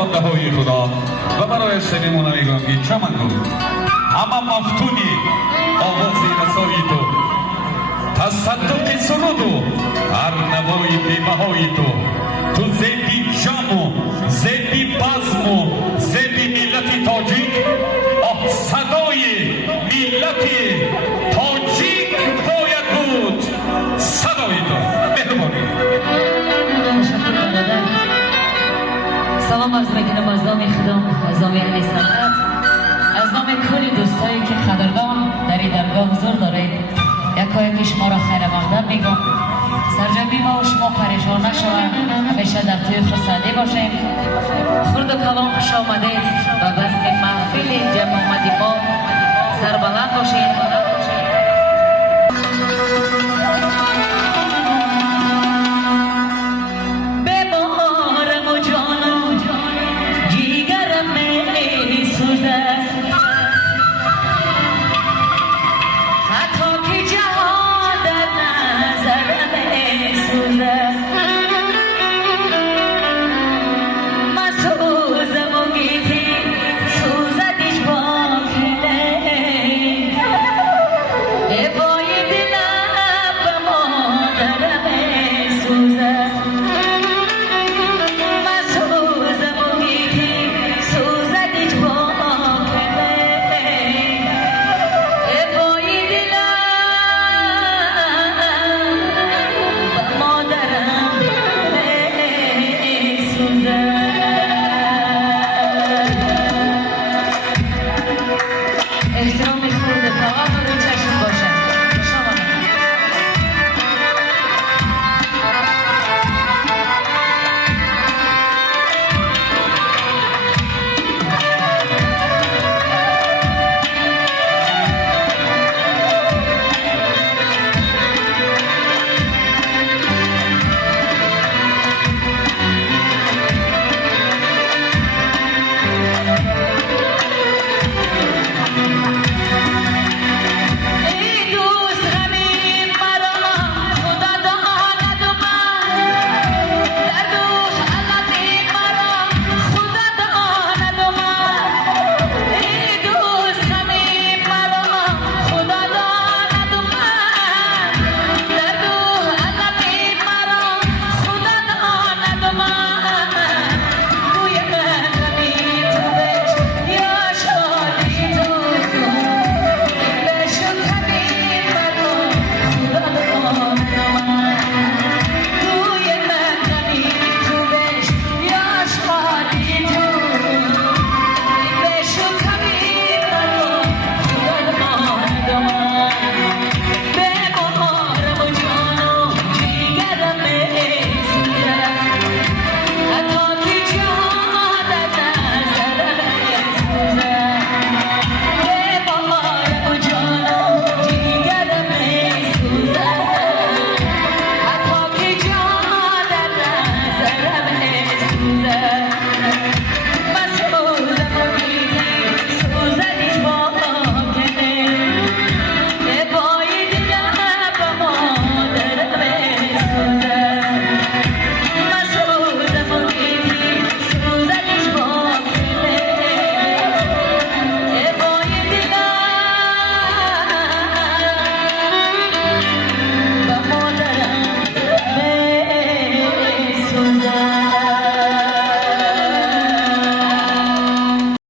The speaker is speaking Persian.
بنده های خدا و برای شنیدن میگم که چمنگو اما مفتونی آوازی رسایی تو تصدق سرود و هر نوای بی‌بهای تو زیبی جام و زیبی بزم و زیبی ملت تاجیک صدای ملت تاجیک باید بود صدای تو مهربانی. تشکر برادر. سلام عرض میکنم از نام خودم از نام اهل صنعت از نام کل دوستایی که قدردان در این درگاه حضور دارید یکایک شما را خیر مقدم میگم سرجمی ما و شما پریشان نشوند همیشه در توی خرسندی باشیم خرد و کلام خوش آمدید و بس که محفل جمع آمدی ما سربلند باشید احترام